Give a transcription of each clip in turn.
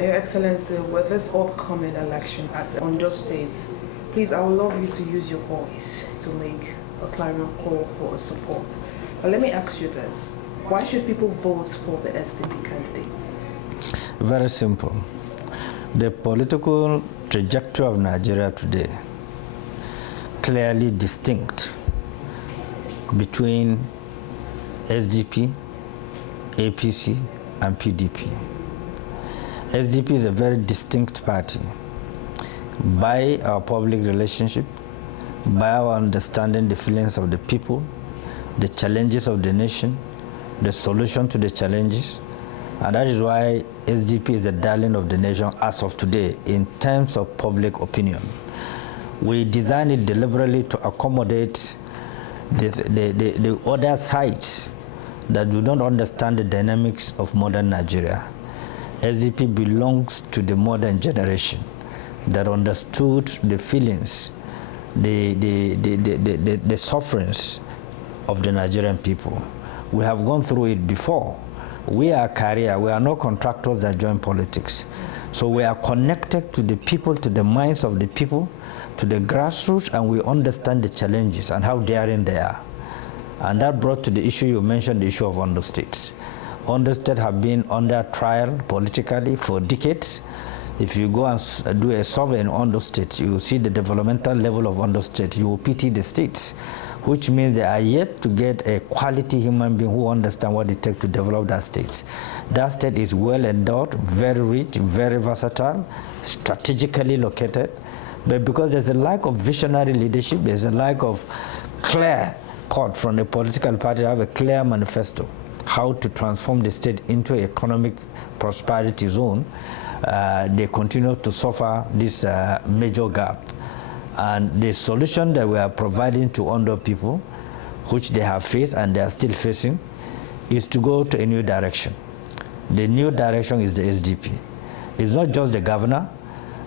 Your Excellency, with this upcoming election at Ondo State, please, I would love you to use your voice to make a clarion call for support. But let me ask you this. Why should people vote for the SDP candidates? Very simple. The political trajectory of Nigeria today clearly distinct between SDP, APC, and PDP. SDP is a very distinct party. By our public relationship, by our understanding the feelings of the people, the challenges of the nation, the solution to the challenges, and that is why SDP is the darling of the nation as of today in terms of public opinion. We designed it deliberately to accommodate the other sides that do not understand the dynamics of modern Nigeria. SDP belongs to the modern generation that understood the feelings, the sufferings of the Nigerian people. We have gone through it before. We are career, we are not contractors that join politics. So we are connected to the people, to the minds of the people, to the grassroots, and we understand the challenges and how daring they are. And that brought to the issue you mentioned, the issue of Ondo states. Ondo State have been under trial politically for decades. If you go and do a survey in Ondo State, you will see the developmental level of Ondo State. You will pity the states, which means they are yet to get a quality human being who understand what it takes to develop that state. That state is well endowed, very rich, very versatile, strategically located. But because there's a lack of visionary leadership, there's a lack of clear cut from the political party to have a clear manifesto how to transform the state into an economic prosperity zone, they continue to suffer this major gap. And the solution that we are providing to Ondo people, which they have faced and they are still facing, is to go to a new direction. The new direction is the SDP. It's not just the governor.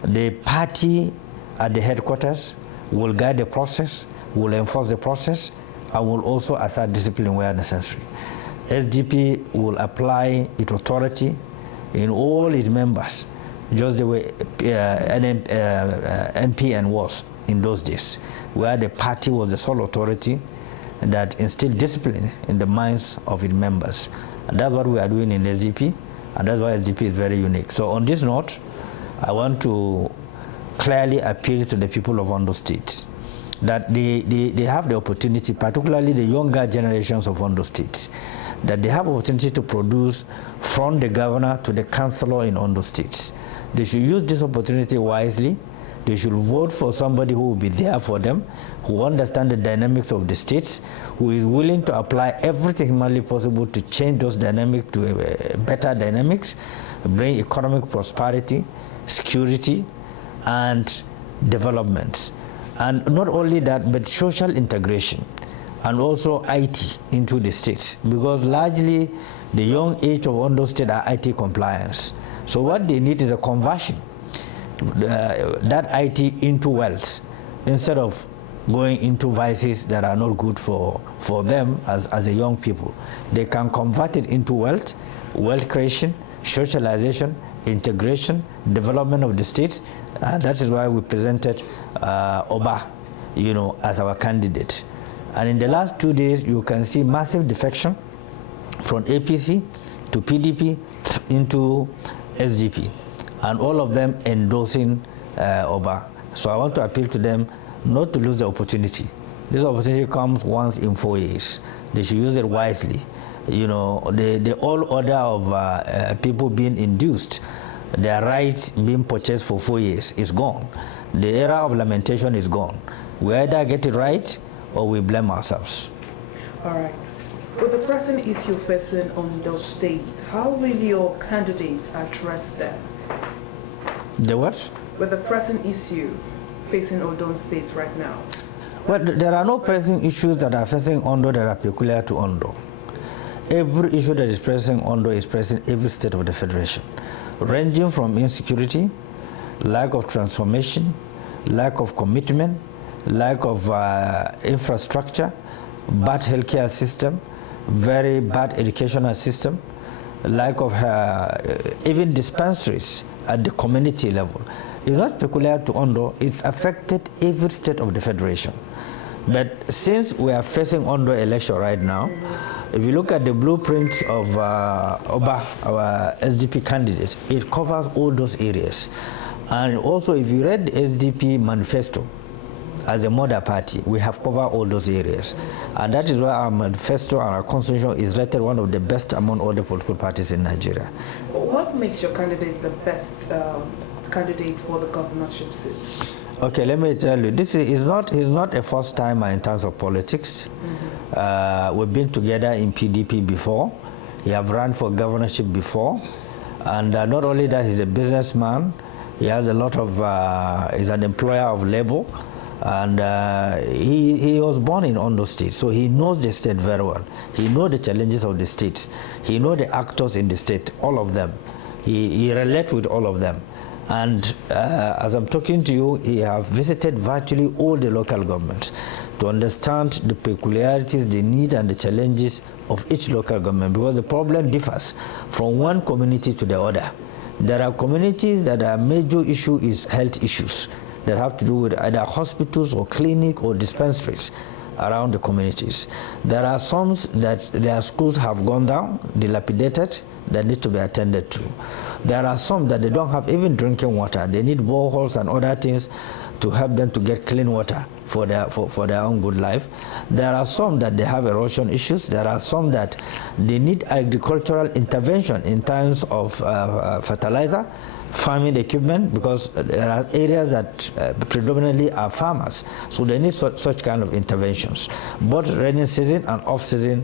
The party at the headquarters will guide the process, will enforce the process, and will also assert discipline where necessary. SDP will apply its authority in all its members, just the way NPN was in those days, where the party was the sole authority that instilled discipline in the minds of its members. And that's what we are doing in SDP, and that's why SDP is very unique. So on this note, I want to clearly appeal to the people of Ondo State that they have the opportunity, particularly the younger generations of Ondo State, that they have opportunity to produce from the governor to the councillor in Ondo State. They should use this opportunity wisely. They should vote for somebody who will be there for them, who understands the dynamics of the states, who is willing to apply everything humanly possible to change those dynamics to a better dynamics, bring economic prosperity, security, and development. And not only that, but social integration, and also IT into the states, because largely the young age of Ondo State are IT compliance. So what they need is a conversion, that IT into wealth, instead of going into vices that are not good for them as a young people. They can convert it into wealth creation, socialization, integration, development of the states. That is why we presented Oba, as our candidate. And in the last 2 days, you can see massive defection from APC to PDP into SDP, and all of them endorsing Oba. So I want to appeal to them not to lose the opportunity. This opportunity comes once in 4 years. They should use it wisely. The old order of people being induced, their rights being purchased for 4 years is gone. The era of lamentation is gone. We either get it right or we blame ourselves. All right. With the present issue facing Ondo State, how will your candidates address them? The what? With the present issue facing Ondo State right now. Well, there are no pressing issues that are facing Ondo that are peculiar to Ondo. Every issue that is pressing Ondo is pressing every state of the federation, ranging from insecurity, lack of transformation, lack of commitment, lack of infrastructure, bad healthcare system, very bad educational system, lack of even dispensaries at the community level. It's not peculiar to Ondo, it's affected every state of the Federation. But since we are facing Ondo election right now, if you look at the blueprints of Oba, our SDP candidate, it covers all those areas. And also, if you read the SDP manifesto, as a mother party, we have covered all those areas. And that is why our manifesto and our constitution is rated one of the best among all the political parties in Nigeria. What makes your candidate the best candidate for the governorship seat? Okay, let me tell you, he's not a first timer in terms of politics. We've been together in PDP before. He have run for governorship before. And not only that, he's a businessman. He has a lot of, he's an employer of labor. And he was born in Ondo State, so he knows the state very well. He knows the challenges of the states. He knows the actors in the state, all of them. He relates with all of them. And as I'm talking to you, he has visited virtually all the local governments to understand the peculiarities, the need and the challenges of each local government, because the problem differs from one community to the other. There are communities that are major issue is health issues that have to do with either hospitals or clinic or dispensaries around the communities. There are some that their schools have gone down, dilapidated, that need to be attended to. There are some that they don't have even drinking water. They need boreholes and other things to help them to get clean water for their own good life. There are some that they have erosion issues. There are some that they need agricultural intervention in terms of fertilizer, farming equipment, because there are areas that predominantly are farmers, so they need such kind of interventions, both rainy season and off-season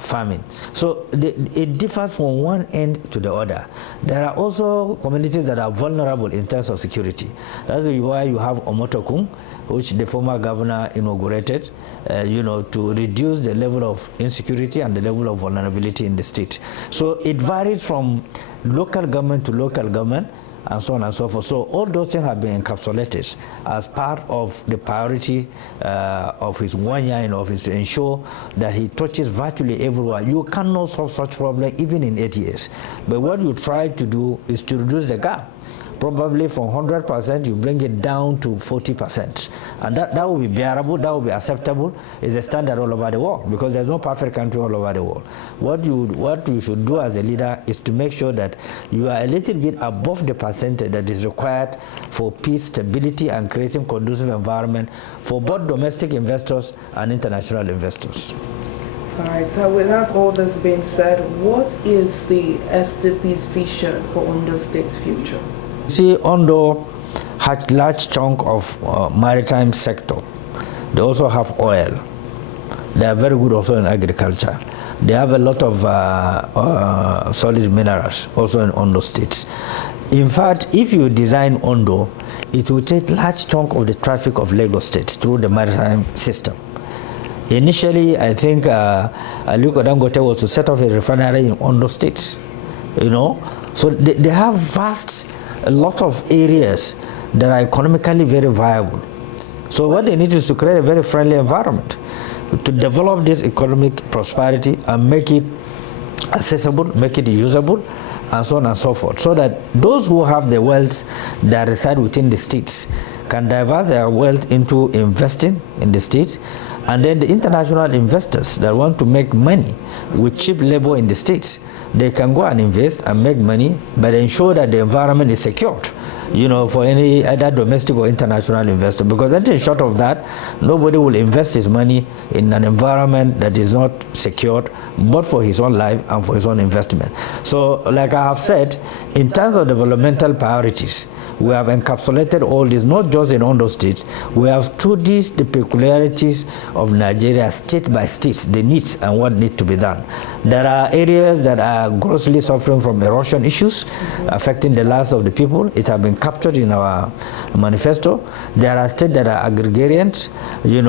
farming. So it differs from one end to the other. There are also communities that are vulnerable in terms of security. That's why you have Omotokun, which the former governor inaugurated, to reduce the level of insecurity and the level of vulnerability in the state. So it varies from local government to local government, and so on and so forth. So all those things have been encapsulated as part of the priority of his 1 year in office, to ensure that he touches virtually everywhere. You cannot solve such problem even in 8 years. But what you try to do is to reduce the gap. Probably from 100%, you bring it down to 40%. And that will be bearable, that will be acceptable. It's a standard all over the world, because there's no perfect country all over the world. What you should do as a leader is to make sure that you are a little bit above the percentage that is required for peace, stability, and creating conducive environment for both domestic investors and international investors. All right, so with that all this being said, what is the SDP's vision for Ondo State's future? See, Ondo has large chunk of maritime sector. They also have oil. They are very good also in agriculture. They have a lot of solid minerals also in Ondo states. In fact, if you design Ondo, it will take large chunk of the traffic of Lagos State through the maritime system. Initially, I think Aliko Dangote was to set up a refinery in Ondo states, So they have a lot of areas that are economically very viable. So what they need is to create a very friendly environment to develop this economic prosperity and make it accessible, make it usable, and so on and so forth, so that those who have the wealth that reside within the states can divert their wealth into investing in the states, and then the international investors that want to make money with cheap labor in the states, they can go and invest and make money, but ensure that the environment is secured, for any either domestic or international investor. Because anything short of that, nobody will invest his money in an environment that is not secured, both for his own life and for his own investment. So, like I have said, in terms of developmental priorities, we have encapsulated all this, not just in Ondo State. We have studied the peculiarities of Nigeria state by state, the needs and what needs to be done. There are areas that are grossly suffering from erosion issues affecting the lives of the people. It has been captured in our manifesto. There are states that are agrarians. 3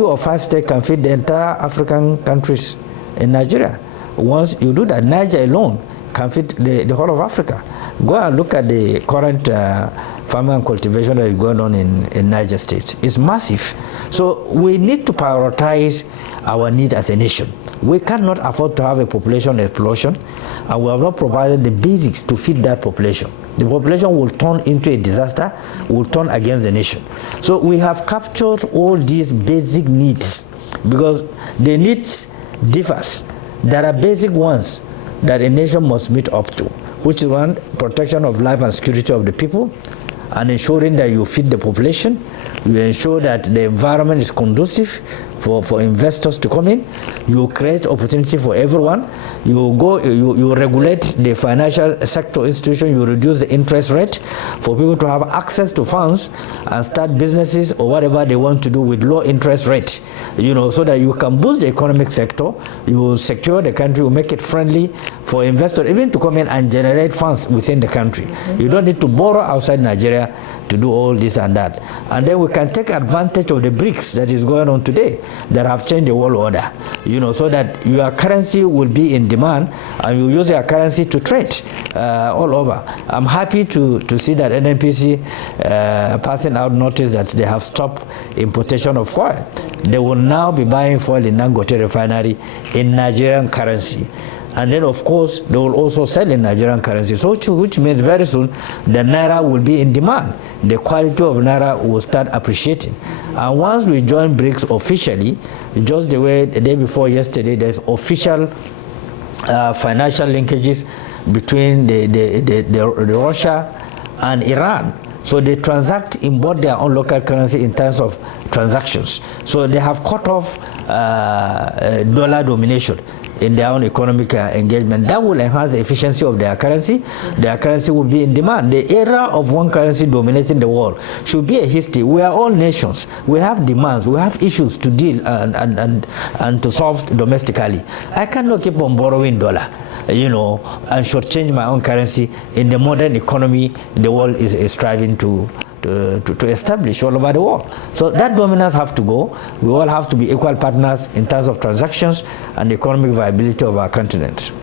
or 5 states can feed the entire African countries in Nigeria. Once you do that, Niger alone can feed the whole of Africa. Go and look at the current farming and cultivation that is going on in Niger State. It's massive. So we need to prioritize our need as a nation. We cannot afford to have a population explosion, and we have not provided the basics to feed that population. The population will turn into a disaster, will turn against the nation. So we have captured all these basic needs, because the needs differs. There are basic ones that a nation must meet up to, which is one, protection of life and security of the people, and ensuring that you feed the population. You ensure that the environment is conducive for investors to come in. You create opportunity for everyone. You regulate the financial sector institution. You reduce the interest rate for people to have access to funds and start businesses or whatever they want to do with low interest rate, so that you can boost the economic sector. You secure the country, you make it friendly for investors even to come in and generate funds within the country. You don't need to borrow outside Nigeria to do all this and that. And then we can take advantage of the BRICS that is going on today, that have changed the world order, so that your currency will be in demand and you use your currency to trade all over. I'm happy to see that NNPC passing out notice that they have stopped importation of oil. They will now be buying oil in Dangote refinery in Nigerian currency. And then, of course, they will also sell in Nigerian currency, so which means very soon the Naira will be in demand. The quality of Naira will start appreciating. And once we join BRICS officially, just the way the day before yesterday, there's official financial linkages between the Russia and Iran. So they transact in both their own local currency in terms of transactions. So they have cut off dollar domination in their own economic engagement. That will enhance the efficiency of their currency. Their currency will be in demand. The era of one currency dominating the world should be a history. We are all nations. We have demands. We have issues to deal and to solve domestically. I cannot keep on borrowing dollar, and should change my own currency in the modern economy the world is striving to establish all over the world. So that dominance have to go. We all have to be equal partners in terms of transactions and the economic viability of our continent.